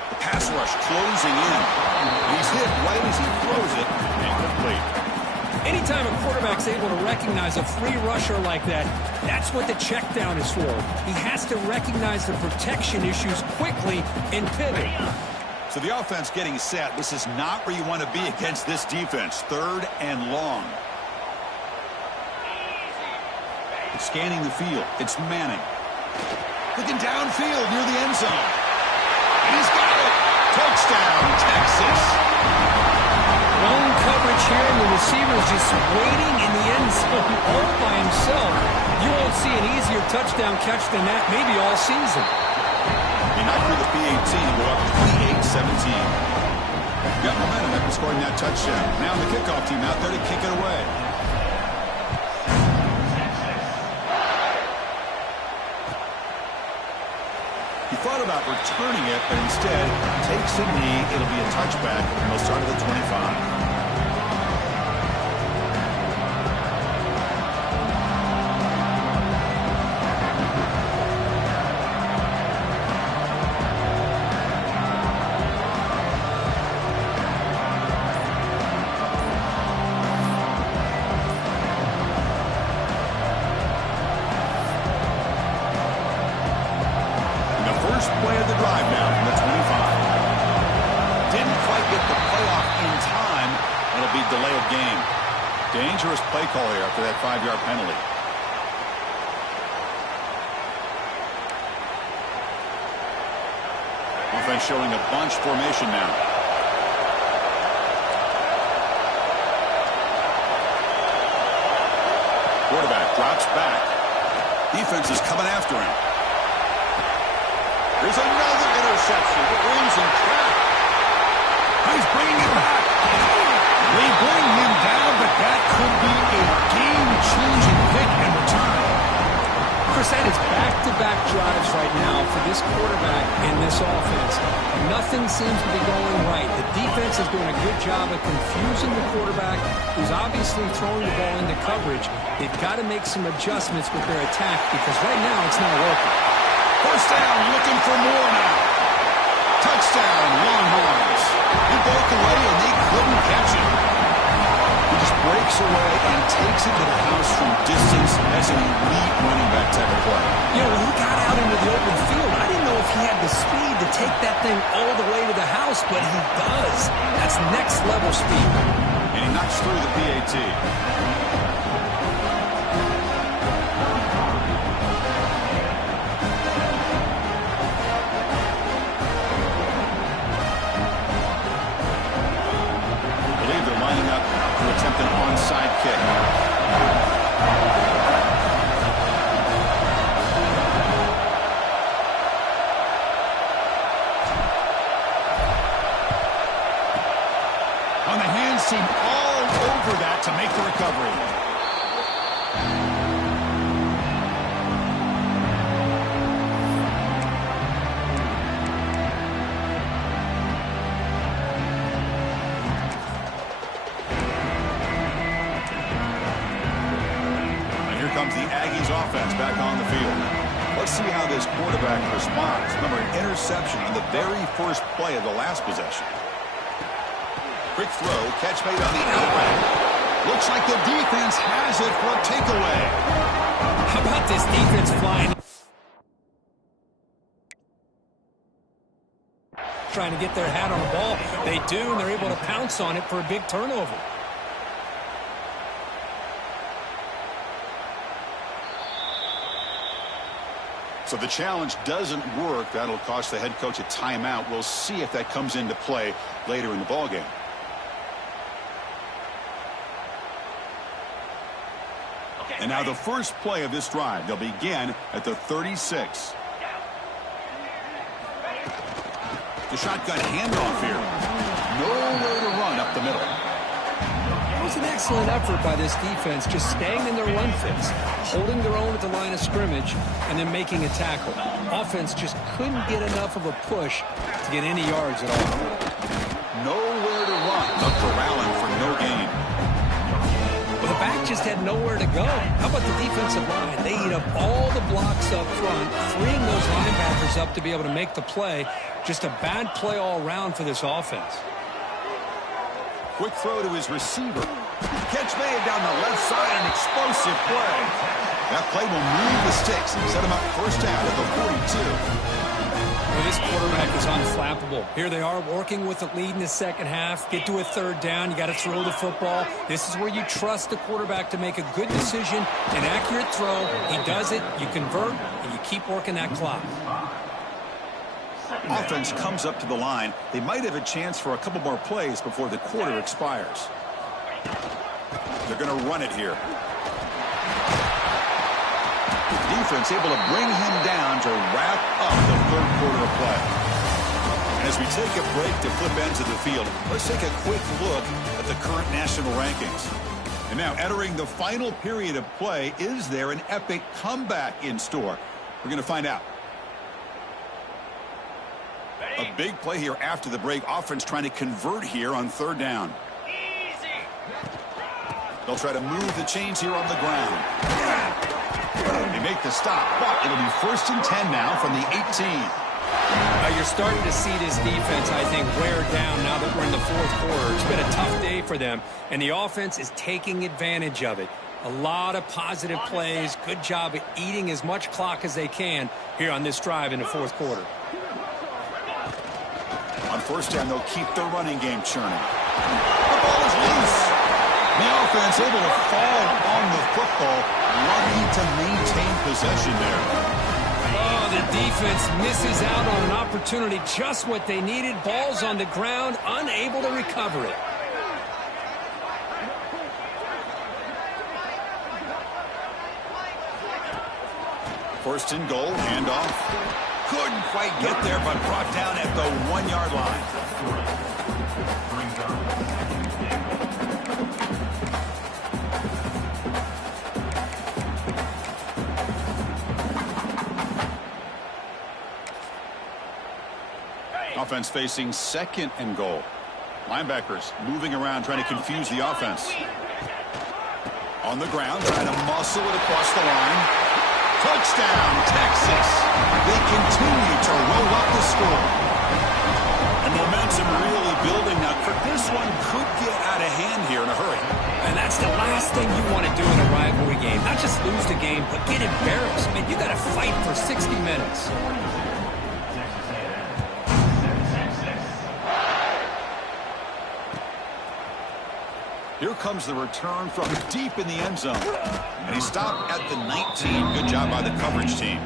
The pass rush closing in. He's hit right as he throws it. Incomplete. Anytime a quarterback's able to recognize a free rusher like that, that's what the check down is for. He has to recognize the protection issues quickly and pivot. So the offense getting set. This is not where you want to be against this defense. 3rd and long. Scanning the field. It's Manning. Looking downfield near the end zone. And he's got it. Touchdown, Texas. Lone coverage here, and the receiver's just waiting in the end zone all by himself. You won't see an easier touchdown catch than that maybe all season. He knocked through the P-18 and go up 28-17. Got momentum after scoring that touchdown. Now the kickoff team out there to kick it away. He thought about returning it, but instead takes a knee. It'll be a touchback, and they'll start at the 25. It'll be delay of game. Dangerous play call here after that 5-yard penalty. Offense showing a bunch formation now. Quarterback drops back. Defense is coming after him. There's another interception. The Rams in trap. He's bringing it back. They bring him down, but that could be a game-changing pick and return. Chris, that is back-to-back drives right now for this quarterback and this offense. Nothing seems to be going right. The defense is doing a good job of confusing the quarterback, who's obviously throwing the ball into coverage. They've got to make some adjustments with their attack because right now it's not working. First down, looking for more now. Touchdown, Longhorns. He broke away and they couldn't catch him. He just breaks away and takes it to the house from distance as an elite running back type of play. You know, when he got out into the open field, I didn't know if he had the speed to take that thing all the way to the house, but he does. That's next level speed. And he knocks through the PAT. Attempt an onside kick. On the hands team all over that to make the recovery. Comes the Aggies offense back on the field. Let's see how this quarterback responds. Remember, an interception on the very first play of the last possession. Quick throw, catch made on the outright. Looks like the defense has it for a takeaway. How about this defense flying? Trying to get their hat on the ball. They do, and they're able to pounce on it for a big turnover. So the challenge doesn't work. That'll cost the head coach a timeout. We'll see if that comes into play later in the ballgame. And now the first play of this drive. They'll begin at the 36. The shotgun handoff here. Nowhere to run up the middle. It was an excellent effort by this defense, just staying in their run fits, holding their own at the line of scrimmage, and then making a tackle. Offense just couldn't get enough of a push to get any yards at all. Nowhere to run. They'll corral him for no gain. Well, the back just had nowhere to go. How about the defensive line? They eat up all the blocks up front, freeing those linebackers up to be able to make the play. Just a bad play all around for this offense. Quick throw to his receiver. Catch made down the left side, an explosive play. That play will move the sticks and set him up first down at the 42. Well, this quarterback is unflappable. Here they are working with the lead in the second half. Get to a third down. You got to throw the football. This is where you trust the quarterback to make a good decision, an accurate throw. He does it. You convert, and you keep working that clock. Offense comes up to the line. They might have a chance for a couple more plays before the quarter expires. They're going to run it here. Defense able to bring him down to wrap up the third quarter of play. And as we take a break to flip ends of the field, let's take a quick look at the current national rankings. And now entering the final period of play, is there an epic comeback in store? We're going to find out. A big play here after the break. Offense trying to convert here on third down. They'll try to move the chains here on the ground. They make the stop, but it'll be 1st and 10 now from the 18. You're starting to see this defense, I think, wear down now that we're in the fourth quarter. It's been a tough day for them, and the offense is taking advantage of it. A lot of positive plays. Good job of eating as much clock as they can here on this drive in the fourth quarter. On first down, they'll keep their running game churning. The ball is loose. offense able to fall on the football. Lucky to maintain possession there. Oh, the defense misses out on an opportunity. Just what they needed. Ball's on the ground, unable to recover it. First and goal, handoff. Couldn't quite get there, but brought down at the 1-yard line. Offense facing second and goal. Linebackers moving around, trying to confuse the offense. On the ground, trying to muscle it across the line. Touchdown, Texas. They continue to roll up the score. And momentum really building now. This one could get out of hand here in a hurry. And that's the last thing you want to do in a rivalry game. Not just lose the game, but get embarrassed. Man, you got to fight for 60 minutes. Here comes the return from deep in the end zone. And he stopped at the 19. Good job by the coverage team.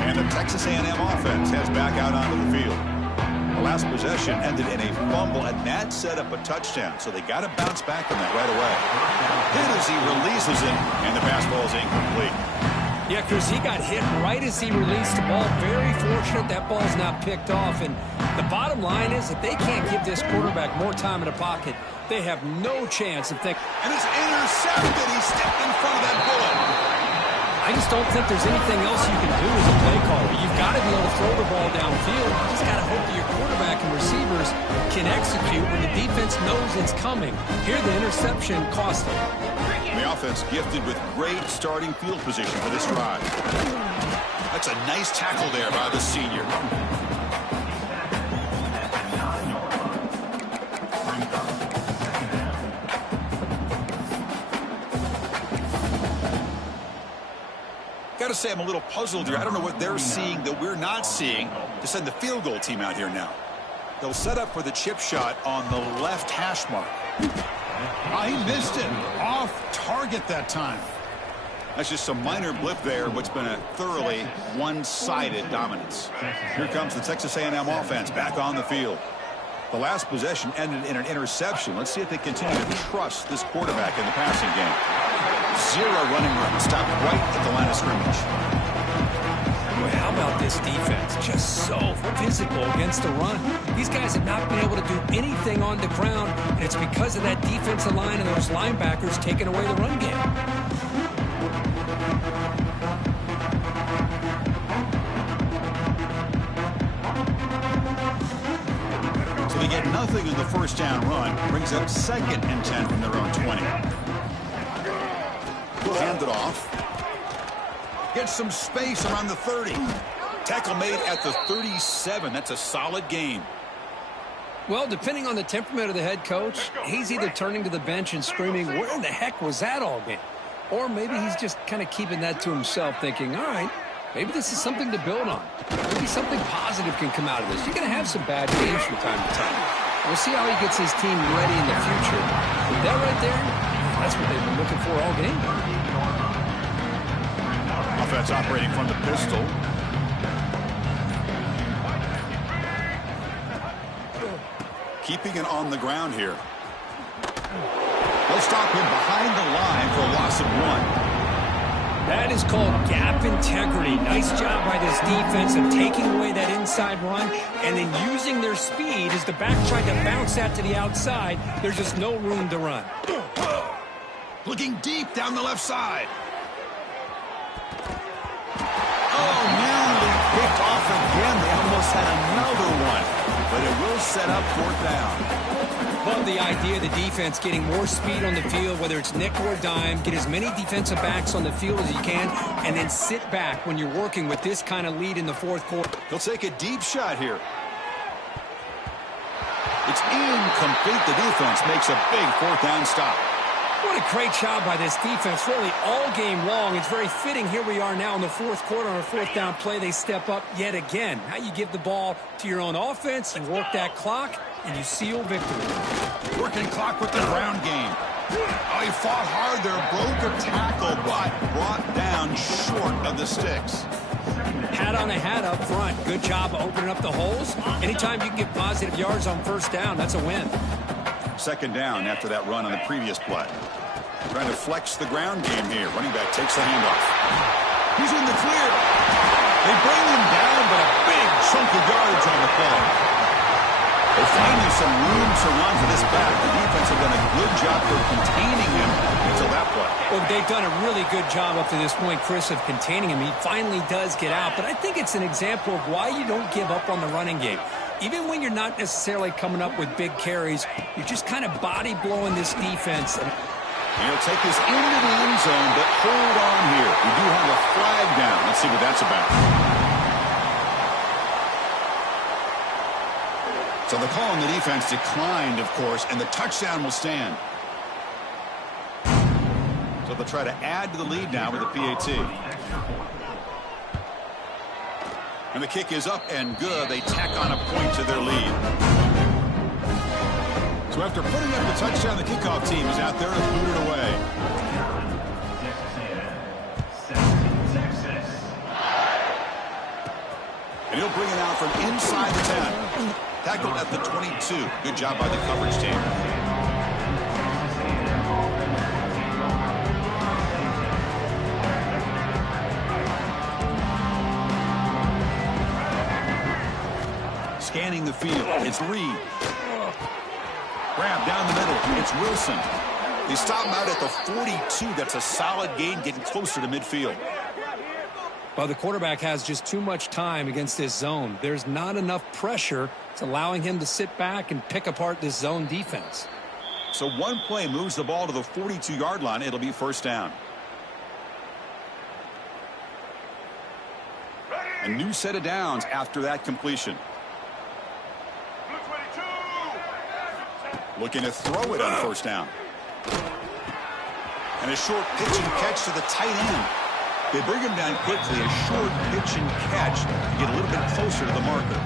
And the Texas A&M offense heads back out onto the field. The last possession ended in a fumble, and that set up a touchdown. So they got to bounce back from that right away. Hit as he releases it, and the pass ball is incomplete. Yeah, Chris, he got hit right as he released the ball. Very fortunate that ball's not picked off. And the bottom line is that they can't give this quarterback more time in the pocket. They have no chance of thinking. And it's intercepted. He stepped in front of that bullet. I just don't think there's anything else you can do as a play caller. You've got to be able to throw the ball downfield. You just got to hope that your quarterback and receivers can execute when the defense knows it's coming. Here, the interception cost them. The offense gifted with great starting field position for this drive. That's a nice tackle there by the senior. Got to say, I'm a little puzzled here. I don't know what they're seeing that we're not seeing to send the field goal team out here now. They'll set up for the chip shot on the left hash mark. He missed it. Off target that time. That's just some minor blip there, what's been a thoroughly one-sided dominance. Here comes the Texas A&M offense back on the field. The last possession ended in an interception. Let's see if they continue to trust this quarterback in the passing game. 0 running room. Stopped right at the line of scrimmage. Boy, how about this defense? Just so physical against the run. These guys have not been able to do anything on the ground, and it's because of that defensive line and those linebackers taking away the run game. So they get nothing in the first down run. Brings up 2nd and 10 from their own 20. Hand it off. Gets some space around the 30. Tackle made at the 37. That's a solid gain. Well, depending on the temperament of the head coach, he's either turning to the bench and screaming, where in the heck was that all game? Or maybe he's just kind of keeping that to himself, thinking, all right, maybe this is something to build on. Maybe something positive can come out of this. You're going to have some bad games from time to time. We'll see how he gets his team ready in the future. That right there, that's what they've been looking for all game. Offense operating from the pistol. Keeping it on the ground here. They'll stop him behind the line for a loss of 1. That is called gap integrity. Nice job by this defense of taking away that inside run and then using their speed as the back tried to bounce that to the outside. There's just no room to run. Looking deep down the left side. Oh, nearly picked off again. They almost had another one, but it will set up 4th down. Love the idea of the defense getting more speed on the field, whether it's nickel or dime. Get as many defensive backs on the field as you can, and then sit back when you're working with this kind of lead in the 4th quarter. They'll take a deep shot here. incomplete. The defense makes a big fourth down stop. What a great job by this defense, really all game long. It's very fitting. Here we are now in the fourth quarter on a fourth down play. They step up yet again. Now you give the ball to your own offense, you work that clock, and you seal victory. Working clock with the ground game. Oh, he fought hard there, broke a tackle, but brought down short of the sticks. Hat on a hat up front. Good job opening up the holes. Anytime you can get positive yards on first down, that's a win. Second down after that run on the previous play. Trying to flex the ground game here. Running back takes the handoff. He's in the clear. They bring him down, but a big chunk of yards on the play. They're finding some room to run for this back. The defense have done a good job of containing him until that play. Well, they've done a really good job up to this point, Chris, of containing him. He finally does get out, but I think it's an example of why you don't give up on the running game. Even when you're not necessarily coming up with big carries, you're just kind of body blowing this defense. And he'll take this into the end zone, but hold on here. We do have a flag down. Let's see what that's about. So the call on the defense declined, of course, and the touchdown will stand. So they'll try to add to the lead now with the PAT. And the kick is up and good. They tack on a point to their lead. So after putting up the touchdown, the kickoff team is out there to boot it away. And he'll bring it out from inside the 10. Tackled at the 22. Good job by the coverage team. Scanning the field. It's Reed. Grab down the middle. It's Wilson. They stop him out at the 42. That's a solid gain, getting closer to midfield. Well, the quarterback has just too much time against this zone. There's not enough pressure. It's allowing him to sit back and pick apart this zone defense. So one play moves the ball to the 42-yard line. It'll be first down. A new set of downs after that completion. Looking to throw it on first down. And a short pitch and catch to the tight end. They bring him down quickly. A short pitch and catch to get a little bit closer to the marker.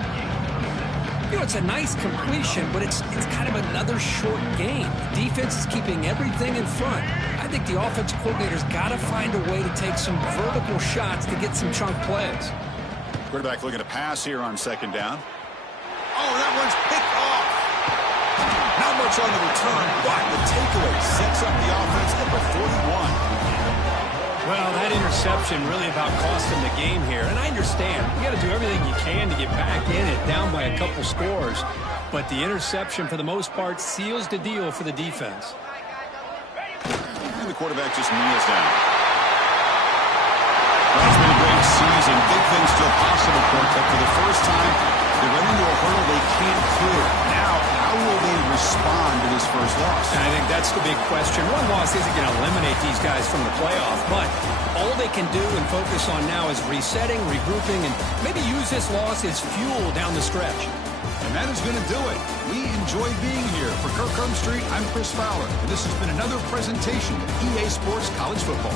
You know, it's a nice completion, but it's kind of another short game. The defense is keeping everything in front. I think the offensive coordinator's got to find a way to take some vertical shots to get some chunk plays. Quarterback looking to pass here on second down. Oh, that one's picked off. Not much on the return, but the takeaway sets up the offense at the 41. Well, that interception really about cost him the game here. And I understand. You got to do everything you can to get back in it, down by a couple scores. But the interception, for the most part, seals the deal for the defense. And the quarterback just kneels down. Well, it's been a great season. Big things still possible, but for the first time, they run into a hurdle they can't clear. Now, how will they respond to this first loss? And I think that's the big question. One loss isn't going to eliminate these guys from the playoff, but all they can do and focus on now is resetting, regrouping, and maybe use this loss as fuel down the stretch. And that is going to do it. We enjoy being here. For Kirk Street, I'm Chris Fowler, and this has been another presentation of EA Sports College Football.